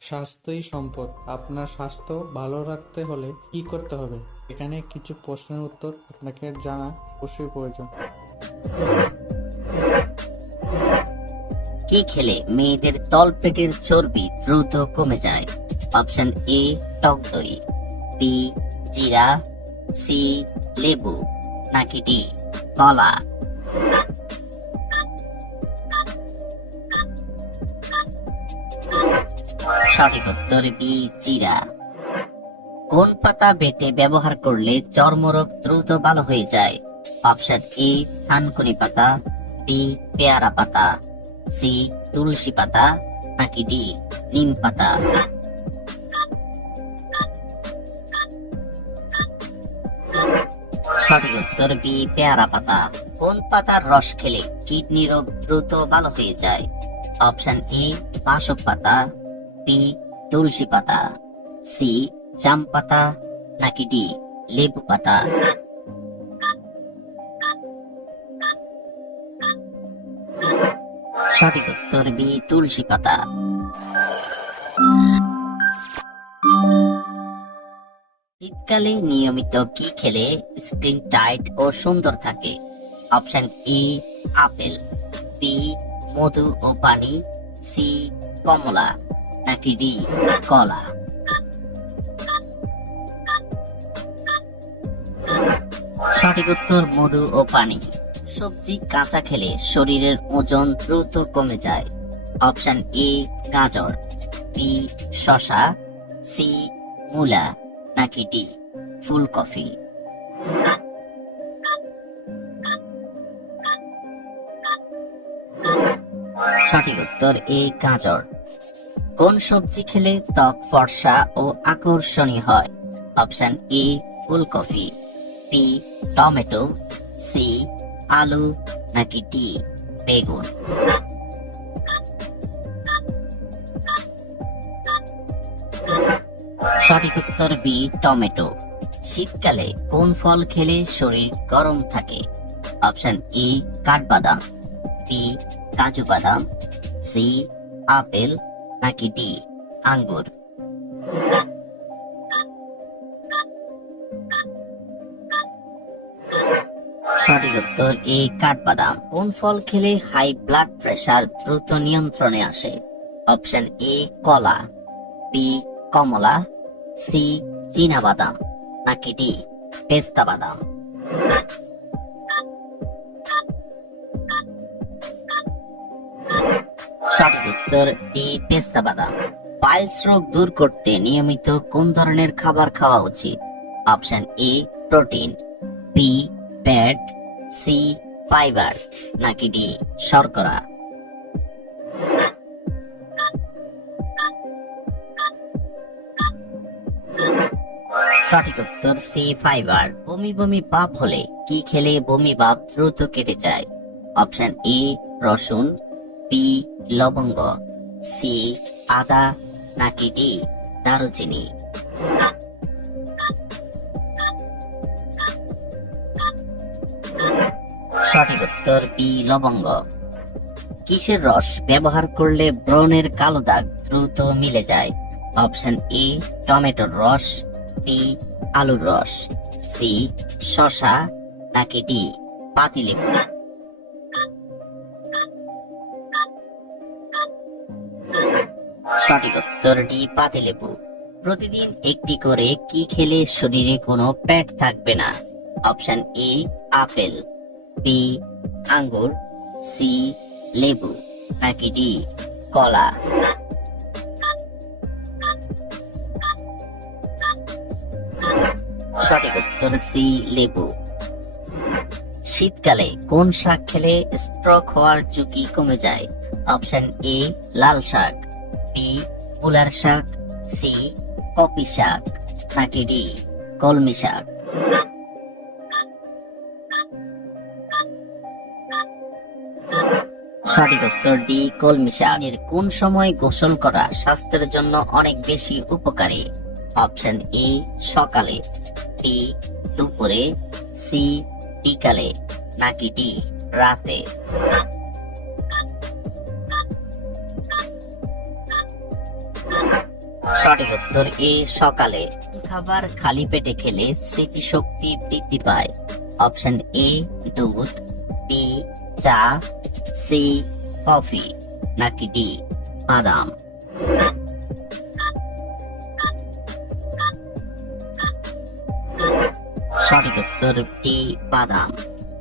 স্বাস্থ্যই সম্পদ। আপনার স্বাস্থ্য ভালো রাখতে হলে কি করতে হবে? এখানে কিছু প্রশ্নের উত্তর আপনাকে জানা অবশ্যই প্রয়োজন। কি খেলে মেয়েদের তলপেটের চর্বি দ্রুত কমে যায়? অপশন এ, টক দই, বি, জিরা, সি, লেবু, নাকি ডি, কলা? সঠিক উত্তর বি জিরা কোন পাতা বেটে ব্যবহার করলে চর্মরোগ দ্রুত ভালো হয়ে যায়? অপশন এ, থানকুনি পাতা বি পেয়ারা পাতা সি তুলসী পাতা, নাকি ডি নিম পাতা? সঠিক উত্তর বি, পেয়ারা পাতা। কোন পাতার রস খেলে কিডনি রোগ দ্রুত ভালো হয়ে যায়? অপশন এ বাসক পাতা বি তুলসী পাতা, সি, জাম পাতা, নাকি ডি, লেবু পাতা? সঠিক উত্তর বি, তুলসী পাতা। শীতকালে নিয়মিত কি খেলে স্ক্রিন টাইট ও সুন্দর থাকে? অপশন এ, আপেল, বি, মধু ও পানি, সি, কমলা। নাকি ডি কলা সঠিক উত্তর, মধু ও পানি। সবজি কাঁচা খেলে শরীরের ওজন দ্রুত কমে যায়। অপশন এ, গাজর, বি শশা সি, মূলা, নাকি ডি, ফুলকপি। সঠিক উত্তর এ, গাজর। কোন সবজি খেলে ত্বক ফর্সা ও আকর্ষণীয় হয়? অপশন এ, ফুলকপি, বি, টমেটো, সি, আলু, নাকি ডি, বেগুন? সঠিক উত্তর বি, টমেটো। শীতকালে কোন ফল খেলে শরীর গরম থাকে? অপশন এ, কাঠবাদাম, বি, কাজু বাদাম, সি, আপেল নাকি ডি, আঙ্গুর। সঠিক উত্তর, এ কাঠবাদাম। কোন ফল খেলে হাই ব্লাড প্রেশার দ্রুত নিয়ন্ত্রণে আসে? অপশন এ, কলা। বি, কমলা। সি, চীনা বাদাম। নাকি ডি, পেস্তা বাদাম। সঠিক উত্তর ডি পেস্তা বাদাম। পাইলস রোগ দূর করতে নিয়মিত কোন ধরনের খাবার খাওয়া উচিত? Option A, protein, B fat C, fibre, নাকি ডি, শর্করা। সঠিক উত্তর সি, ফাইবার। বমি বমি ভাব হলে কি খেলে বমি ভাব দ্রুত কেটে যায়? অপশন এ, রসুন বি লবঙ্গ, সি, আদা, নাকি ডি, দারুচিনি। সঠিক উত্তর বি লবঙ্গ। কিসের রস ব্যবহার করলে ব্রণের কালো দাগ দ্রুত মিলে যায়? অপশন এ, টমেটোর রস বি আলুর রস, সি শশা নাকি ডি, পাতিলেবু। সঠিক উত্তর ডি পাতিলেবু। প্রতিদিন একটি করে কি খেলে শরীরে কোনো প্যাট থাকবে না? অপশন এ, আপেল, বি, আঙ্গুর, সি, লেবু। নাকি ডি, কলা। সঠিক উত্তর সি, লেবু। শীতকালে কোন শাক খেলে স্ট্রোক হওয়ার ঝুঁকি কমে যায়? অপশন এ, লাল শাক। বি মূলার শাক, সি, কপি শাক নাকি ডি, কলমি শাক। সঠিক উত্তর ডি, কলমি শাক। এর কোন সময় গোসল করা স্বাস্থ্যের জন্য অনেক বেশি উপকারী? অপশন এ, সকালে, বি, দুপুরে, সি, বিকালে, নাকি ডি, রাতে? সঠিক উত্তর এ সকালে খাবার খালি পেটে খেলে স্মৃতিশক্তি বৃদ্ধি পায়। অপশন এ, দুধ বি চা সি কফি, নাকি ডি, বাদাম। সঠিক উত্তর ডি বাদাম।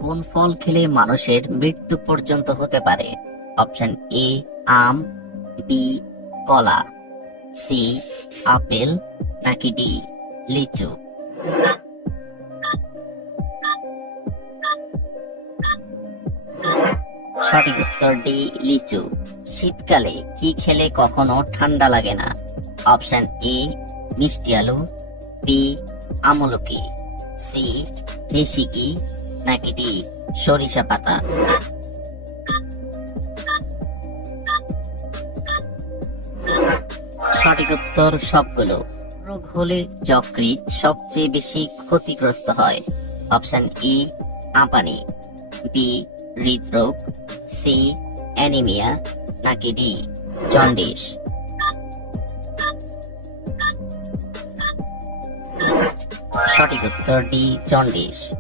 কোন ফল খেলে মানুষের মৃত্যু পর্যন্ত হতে পারে? অপশন এ, আম বি কলা। সি, আপেল, নাকি ডি, লিচু? সঠিক উত্তর ডি, লিচু। শীতকালে কি খেলে কখনো ঠান্ডা লাগে না? অপশন এ, মিষ্টি আলু, বি, আমলকি, সি, দেশি কি নাকি ডি, সরিষা পাতা? সঠিক উত্তর সবগুলো। রোগ হলে যকৃৎ সবচেয়ে বেশি ক্ষতিগ্রস্ত হয়। অপশন ই আপানি। বি, হৃদরোগ। C, anaemia. নাকি ডি, জন্ডিস। সঠিক উত্তর ডি, জন্ডিস।